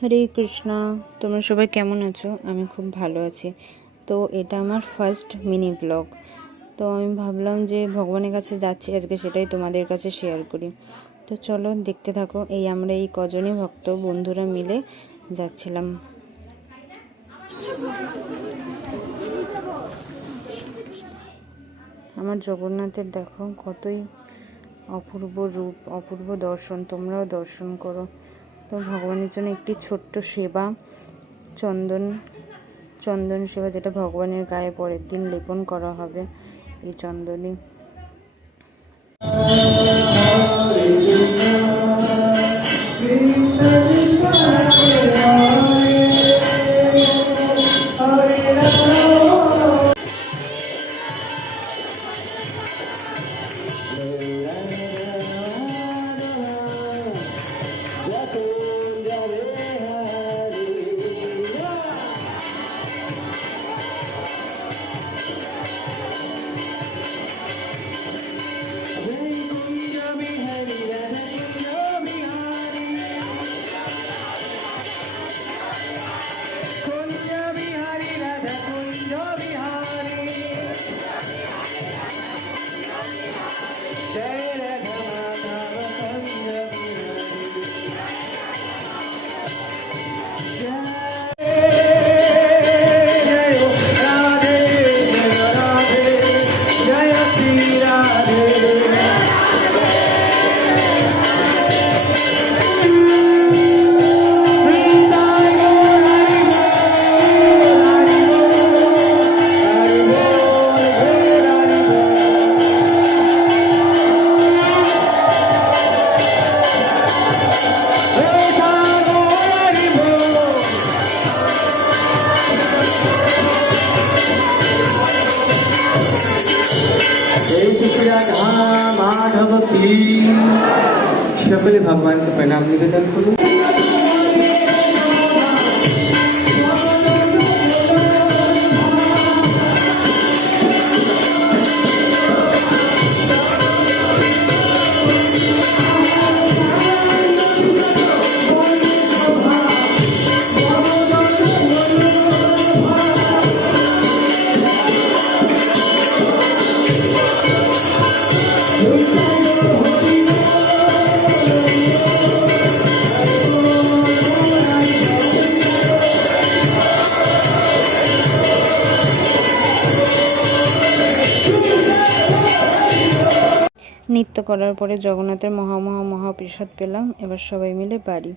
হরে কৃষ্ণা। তোমরা সবাই কেমন আছো? আমি খুব ভালো আছি। তো এটা আমার ফার্স্ট মিনি ব্লগ। তো আমি ভাবলাম যে ভগবানের কাছে যাচ্ছি আজকে, সেটাই তোমাদের কাছে শেয়ার করি। তো চলো দেখতে থাকো। আমরা এই কজনই ভক্ত বন্ধুরা মিলে যাচ্ছিলাম। আমার জগন্নাথের দেখো কতই অপূর্ব রূপ, অপূর্ব দর্শন। তোমরাও দর্শন করো। তো ভগবানের জন্য একটি ছোট্ট সেবা, চন্দন সেবা, যেটা ভগবানের গায়ে পরের দিন লেপন করা হবে এই চন্দনী। माधव की सकल भगवान को प्रणाम निवेदन करूं। নৃত্য করার পরে জগন্নাথের মহাপ্রসাদ পেলাম। এবার সবাই মিলে বাড়ি।